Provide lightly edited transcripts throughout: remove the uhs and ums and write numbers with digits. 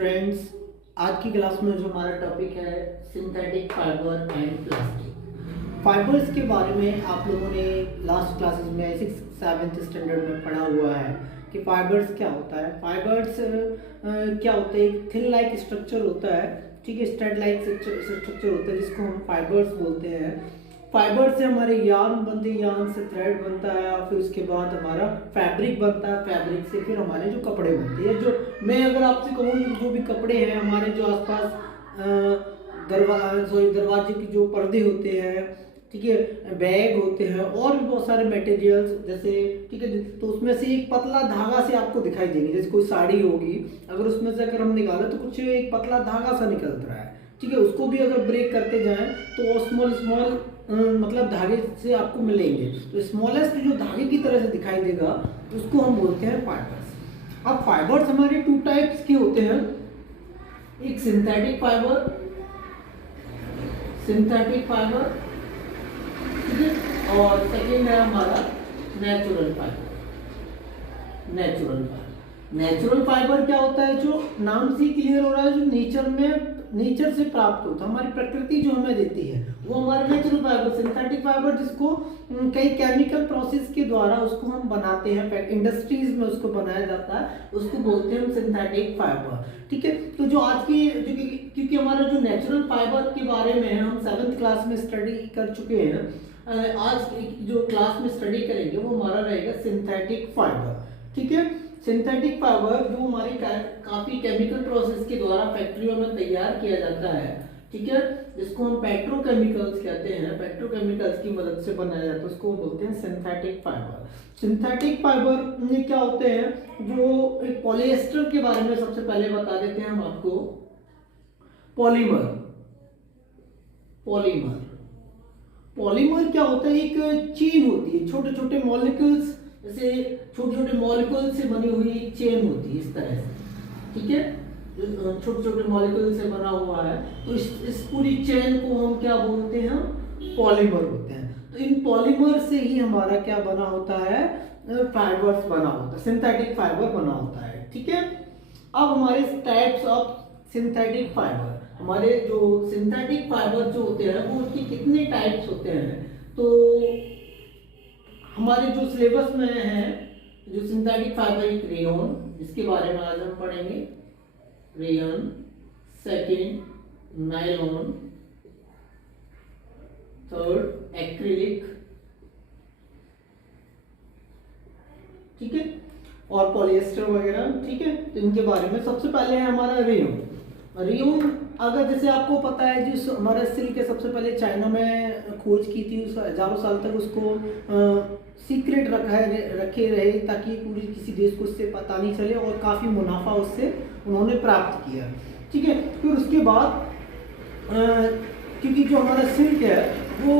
Friends, आज की class में जो हमारा टॉपिक है synthetic fibre and plastic. Fibres के बारे में आप लोगों ने लास्ट क्लासेस में 6th-7th स्टैंडर्ड में पढ़ा हुआ है कि फाइबर्स क्या होता है। फाइबर्स क्या होता है, एक थिन लाइक स्ट्रक्चर होता है, ठीक है, स्ट्रेट लाइक स्ट्रक्चर होता है जिसको हम फाइबर्स बोलते हैं। फाइबर से हमारे यार्न बनते हैं, यार्न से थ्रेड बनता है, फिर उसके बाद हमारा फैब्रिक बनता है, फैब्रिक से फिर हमारे जो कपड़े बनते हैं। जो मैं अगर आपसे कहूँ जो भी कपड़े हैं हमारे जो आसपास दरवाजे की जो पर्दे होते हैं, ठीक है, बैग होते हैं और भी बहुत सारे मटेरियल्स जैसे, ठीक है, तो उसमें से एक पतला धागा से आपको दिखाई देंगे। जैसे कोई साड़ी होगी, अगर उसमें से अगर हम निकालें तो कुछ एक पतला धागा सा निकल रहा है, ठीक है, उसको भी अगर ब्रेक करते जाएं तो स्मॉल स्मॉल मतलब धागे से आपको मिलेंगे। तो स्मॉलेस्ट जो धागे की तरह से दिखाई देगा उसको हम बोलते हैं फाइबर्स। अब फाइबर्स हमारे टू टाइप्स के होते हैं, एक सिंथेटिक फाइबर, ठीक है, और सेकेंड है हमारा नेचुरल फाइबर। नेचुरल फाइबर क्या होता है, जो नाम से क्लियर हो रहा है, जो नेचर से प्राप्त होता है, हमारी प्रकृति जो हमें देती है वो हमारा नेचुरल फाइबर। सिंथेटिक फाइबर जिसको कई केमिकल प्रोसेस के द्वारा उसको हम बनाते हैं, इंडस्ट्रीज में उसको बनाया जाता है, उसको बोलते हैं हम सिंथेटिक फाइबर, ठीक है। तो जो आज की क्योंकि हमारा जो नेचुरल फाइबर के बारे में हम 7th क्लास में स्टडी कर चुके हैं, आज जो क्लास में स्टडी करेंगे वो हमारा रहेगा सिंथेटिक फाइबर, ठीक है। सिंथेटिक फाइबर जो हमारी काफी केमिकल प्रोसेस के द्वारा फैक्ट्रियों में तैयार किया जाता है, ठीक है, जिसको हम पेट्रोकेमिकल्स कहते हैं, पेट्रोकेमिकल्स की मदद से बनाया जाता है, उसको बोलते हैं सिंथेटिक फाइबर। सिंथेटिक फाइबर में क्या होते हैं, जो एक पॉलिएस्टर के बारे में सबसे पहले बता देते हैं हम आपको। पॉलीमर क्या होता है, एक चेन होती है, छोटे छोटे मॉलिक्यूल्स, जैसे छोटे छोटे मॉलिक्यूल से बनी हुई एक चेन होती है इस तरह से, ठीक है, छोटे छोटे मॉलिक्यूल से बना हुआ है। तो इस पूरी चेन को हम क्या बोलते हैं, पॉलीमर होते हैं। तो इन पॉलीमर से ही हमारा क्या बना होता है, फाइबर्स बना होता है, सिंथेटिक फाइबर बना होता है, ठीक है। अब हमारे टाइप्स ऑफ सिंथेटिक फाइबर, हमारे जो सिंथेटिक फाइबर जो होते हैं वो उसके कितने टाइप्स होते हैं, तो हमारे जो सिलेबस में है जो सिंथेटिक फाइबर, एक रेयन, इसके बारे में आज हम पढ़ेंगे, rayon, second nylon, third acrylic, ठीक है, और पॉलिएस्टर वगैरह, ठीक है। तो इनके बारे में सबसे पहले है हमारा रेयन। अगर जैसे आपको पता है जो हमारा सिल्क के सबसे पहले चाइना में खोज की थी, उस हजारों साल तक उसको सीक्रेट रखे रहे ताकि पूरी किसी देश को उससे पता नहीं चले, और काफ़ी मुनाफा उससे उन्होंने प्राप्त किया, ठीक है। फिर उसके बाद क्योंकि जो हमारा सिल्क है वो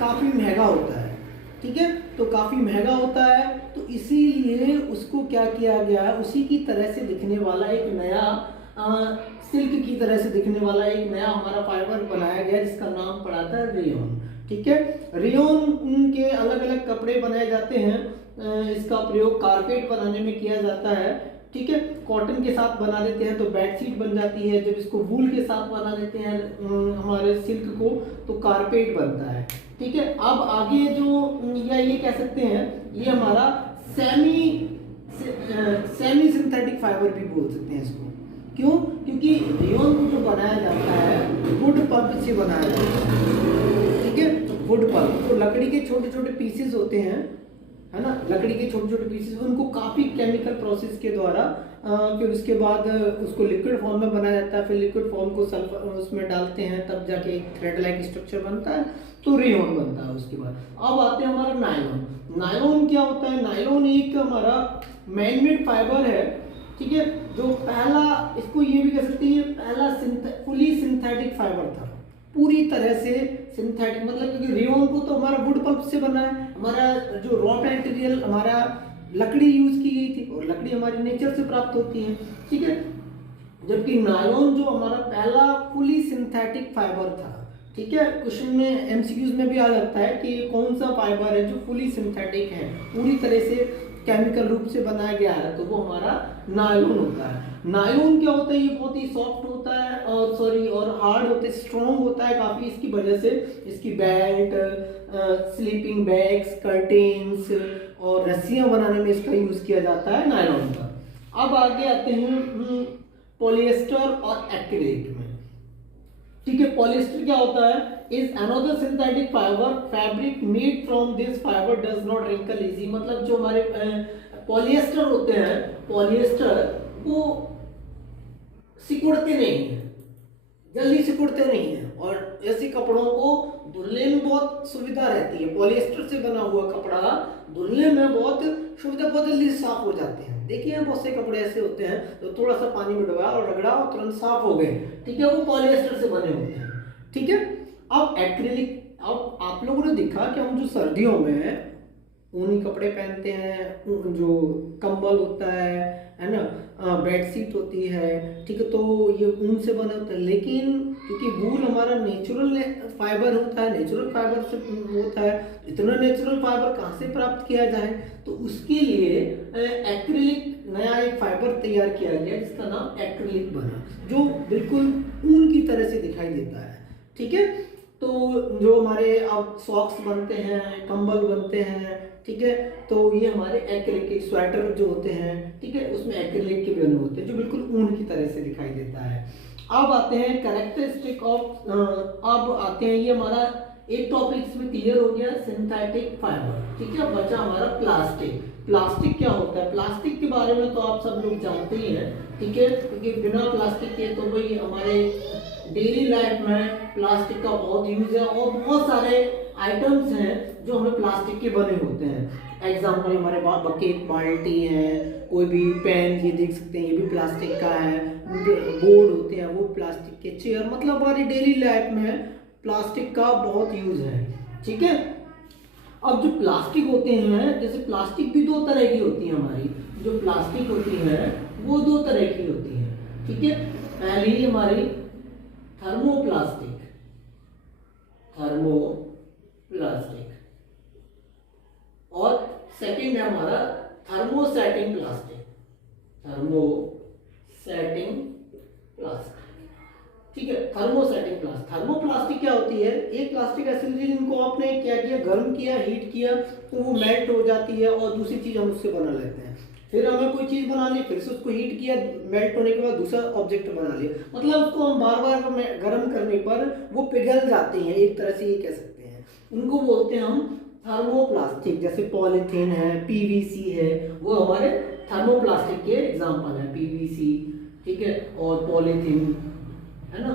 काफ़ी महंगा होता है, ठीक है, तो काफ़ी महंगा होता है, तो इसीलिए उसको क्या किया गया है, उसी की तरह से दिखने वाला एक नया सिल्क की तरह से दिखने वाला एक नया हमारा फाइबर बनाया गया जिसका नाम पड़ा था रेयन, ठीक है। रेयन के अलग अलग कपड़े बनाए जाते हैं, इसका प्रयोग कारपेट बनाने में किया जाता है, ठीक है। कॉटन के साथ बना देते हैं तो बेडशीट बन जाती है, जब इसको वूल के साथ बना देते हैं हमारे सिल्क को तो कारपेट बनता है, ठीक है। अब आगे जो या ये कह सकते हैं ये हमारा सेमी सिंथेटिक फाइबर भी बोल सकते हैं इसको। क्यों? क्योंकि रेयन को जो बनाया जाता है वुड पल्प से बनाया जाता है, ठीक है, वुड पल्प, तो लकड़ी के छोटे छोटे पीसेस होते हैं, है ना, लकड़ी के छोटे छोटे पीसेस, उनको काफ़ी केमिकल प्रोसेस के द्वारा फिर उसके बाद उसको लिक्विड फॉर्म में बनाया जाता है, फिर लिक्विड फॉर्म को सल्फर उसमें डालते हैं, तब जाके एक थ्रेड लाइक स्ट्रक्चर बनता है, तो रेयन बनता है। उसके बाद अब आते हैं हमारा नायलॉन। नायलॉन क्या होता है, नायलॉन एक हमारा मैनमेड फाइबर है, ठीक है, जो पहला, इसको ये भी कह सकते हैं पहला फुली सिंथेटिक फाइबर था, पूरी तरह से सिंथेटिक, मतलब क्योंकि रेयन को तो हमारा वुड पल्प से बना है, हमारा जो रॉ मटेरियल हमारा लकड़ी यूज की गई थी, और लकड़ी हमारी नेचर से प्राप्त होती है, ठीक है, जबकि नायलॉन जो हमारा पहला फुली सिंथेटिक फाइबर था, ठीक है। क्वेश्चन में एमसीक्यूज में भी आ जाता है कि कौन सा फाइबर है जो फुली सिंथेटिक है, पूरी तरह से केमिकल रूप से बनाया गया है, तो वो हमारा नायलॉन होता है। नायलॉन क्या होता है, ये बहुत ही सॉफ्ट होता है और हार्ड होता है, स्ट्रॉन्ग होता है काफ़ी, इसकी वजह से इसकी बेल्ट, स्लीपिंग बैग्स, कर्टेन्स और रस्सियां बनाने में इसका यूज़ किया जाता है नायलॉन का। अब आगे आते हैं पॉलिएस्टर और एक्रिलिक में। ठीक है, पॉलिएस्टर क्या होता है, is another synthetic fibre fabric made from this fibre does not wrinkle easy. मतलब जो हमारे पॉलिएस्टर होते हैं, पॉलिएस्टर वो सिकुड़ते नहीं है, जल्दी सिकुड़ते नहीं है, और ऐसे कपड़ों को धुलने में बहुत सुविधा रहती है। पॉलिएस्टर से बना हुआ कपड़ा धुलने में बहुत सुविधा, बहुत जल्दी साफ हो जाते हैं। देखिए बहुत से कपड़े ऐसे होते हैं तो थोड़ा सा पानी में डुबाया और रगड़ा और तुरंत साफ हो गए। ठीक है, वो पॉलिएस्टर से बने होते हैं। ठीक है, अब एक्रिलिक, अब आप लोगों ने देखा कि हम जो सर्दियों में ऊनी कपड़े पहनते हैं, जो कंबल होता है ना, बेडशीट होती है, ठीक है, तो ये ऊन से बना होता है। लेकिन क्योंकि वूल हमारा नेचुरल फाइबर होता है, नेचुरल फाइबर से होता है, इतना नेचुरल फाइबर कहाँ से प्राप्त किया जाए, तो उसके लिए एक्रिलिक नया एक फाइबर तैयार किया गया जिसका नाम एक्रिलिक बना, जो बिल्कुल ऊन की तरह से दिखाई देता है। ठीक है, तो जो हमारे अब सॉक्स बनते हैं, कंबल बनते हैं, ठीक है, तो ये हमारे एक्रिलिक के स्वेटर जो होते हैं, ठीक है, उसमें एक्रिलिक के बने होते हैं जो बिल्कुल ऊन की तरह से दिखाई देता है। अब आते हैं कैरेक्टरिस्टिक ऑफ, अब आते हैं, ये हमारा एक टॉपिक इसमें क्लियर हो गया, सिंथेटिक फाइबर। ठीक है, बचा हमारा प्लास्टिक। प्लास्टिक क्या होता है, प्लास्टिक के बारे में तो आप सब लोग जानते ही हैं। ठीक है, क्योंकि बिना प्लास्टिक के तो भाई हमारे डेली लाइफ में प्लास्टिक का बहुत यूज है, और बहुत सारे आइटम्स हैं जो हमें प्लास्टिक के बने होते हैं। एग्जाम्पल हमारे पास बकेट, बाल्टी है, कोई भी पेन, ये देख सकते हैं ये भी प्लास्टिक का है, बोर्ड होते हैं वो प्लास्टिक के, चेयर, मतलब हमारी डेली लाइफ में प्लास्टिक का बहुत यूज है। ठीक है, अब जो प्लास्टिक होते हैं, जैसे प्लास्टिक भी दो तरह की होती है, हमारी जो प्लास्टिक होती है वो दो तरह की होती है। ठीक है, पहली हमारी थर्मोप्लास्टिक, थर्मोप्लास्टिक, और सेकंड है हमारा थर्मोसेटिंग प्लास्टिक, थर्मोसेटिंग प्लास्टिक। ठीक है, थर्मोसेटिंग प्लास्टिक, थर्मोप्लास्टिक क्या होती है, एक प्लास्टिक ऐसी चीज जिनको आपने क्या किया, गर्म किया, हीट किया, तो वो मेल्ट हो जाती है और दूसरी चीज हम उससे बना लेते हैं। फिर हमें कोई चीज बना ली, फिर से उसको हीट किया, मेल्ट होने के बाद दूसरा ऑब्जेक्ट बना लिया, मतलब उसको हम बार बार गर्म करने पर वो पिघल जाती हैं, एक तरह से ये कह सकते हैं। उनको बोलते हैं हम थर्मोप्लास्टिक। जैसे पॉलीथीन है, पीवीसी है, वो हमारे थर्मोप्लास्टिक के एग्जाम्पल है, पीवीसी, ठीक है, और पॉलीथीन है ना,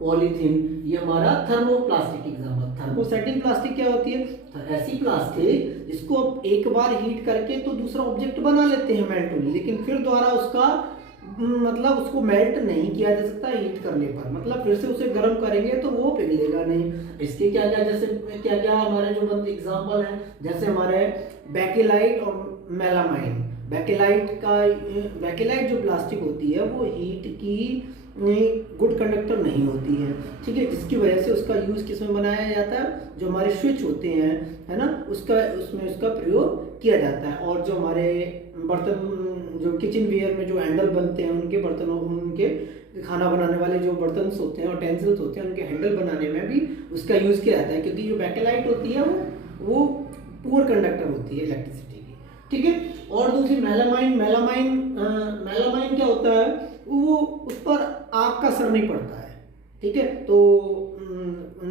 पॉलीथीन, ये हमारा थर्मोप्लास्टिक एग्जाम्पल। थर्मोसेटिंग प्लास्टिक क्या होती है, ऐसी प्लास्टिक जिसको एक बार हीट करके तो दूसरा ऑब्जेक्ट बना लेते हैं मेल्ट होने, लेकिन फिर दोबारा उसका मतलब उसको मेल्ट नहीं किया जा सकता हीट करने पर, मतलब फिर से उसे गर्म करेंगे तो वो पिघलेगा नहीं। इसके क्या क्या, जैसे क्या क्या हमारे जो बंद एग्जाम्पल है, जैसे हमारे बेकेलाइट और मेलामाइन। बेकेलाइट जो प्लास्टिक होती है वो हीट की गुड कंडक्टर नहीं होती है। ठीक है, जिसकी वजह से उसका यूज़ किस में बनाया जाता है, जो हमारे स्विच होते हैं, है ना, उसमें उसका प्रयोग किया जाता है। और जो हमारे बर्तन, जो किचन वेयर में जो हैंडल बनते हैं, उनके बर्तनों, उनके खाना बनाने वाले जो बर्तन होते हैं और टेंसिल्स होते हैं, उनके हैंडल बनाने में भी उसका यूज़ किया जाता है, क्योंकि जो बेकेलाइट होती है वो पुअर कंडक्टर होती है इलेक्ट्रिसिटी की। ठीक है, और दूसरी मेलामाइन क्या होता है, वो उस पर आग का असर नहीं पड़ता है। ठीक है, तो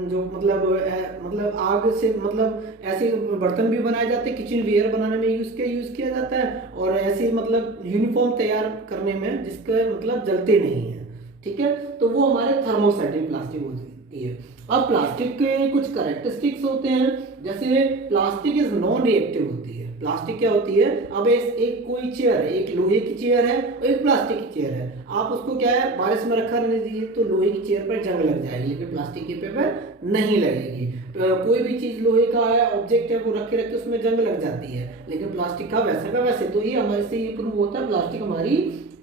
जो मतलब आग से, मतलब ऐसे बर्तन भी बनाए जाते हैं, किचन वेयर बनाने में यूज़ किया जाता है, और ऐसे मतलब यूनिफॉर्म तैयार करने में जिसके मतलब जलते नहीं है। ठीक है, तो वो हमारे थर्मोसेटिंग प्लास्टिक होती है। अब प्लास्टिक के कुछ कैरेक्टरिस्टिक्स होते हैं, जैसे प्लास्टिक इज नॉन रिएक्टिव होती है। प्लास्टिक क्या होती है, अब एक कोई चेयर है, एक लोहे की चेयर है और एक प्लास्टिक की चेयर है, आप उसको क्या है बारिश में रखा रहने दीजिए तो लोहे की चेयर पर जंग लग जाएगी, लेकिन प्लास्टिक के पेपर नहीं लगेगी। कोई भी चीज लोहे का है, ऑब्जेक्ट है, वो रखे रखे उसमें जंग लग जाती है, लेकिन प्लास्टिक का वैसा का वैसे। तो ये हमारे से ये प्रूव होता है प्लास्टिक हमारी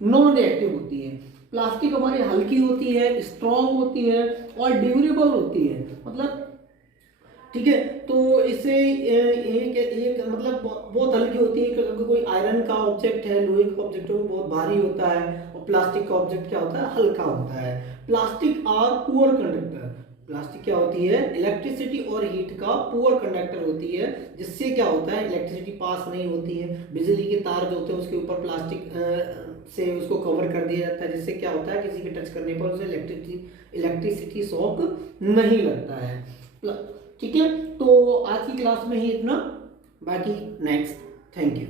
नॉन रिएक्टिव होती है। प्लास्टिक हमारी हल्की होती है, स्ट्रॉन्ग होती है और ड्यूरेबल होती है। मतलब ठीक है। तो इससे एक एक मतलब बहुत हल्की होती है। अगर कोई आयरन का ऑब्जेक्ट है, लोहे का ऑब्जेक्ट है, वो बहुत भारी होता है, और प्लास्टिक का ऑब्जेक्ट क्या होता है, हल्का होता है। Plastic are poor conductor. Plastic क्या होती है, इलेक्ट्रिसिटी और हीट का पुअर कंडक्टर होती है, जिससे क्या होता है, इलेक्ट्रिसिटी पास नहीं होती है। बिजली के तार जो होते हैं उसके ऊपर प्लास्टिक से उसको कवर कर दिया जाता है, जिससे क्या होता है, किसी के टच करने पर उसे इलेक्ट्रिसिटी शॉक नहीं लगता है। ठीक है, तो आज की क्लास में ही इतना, बाकी नेक्स्ट। Thank you.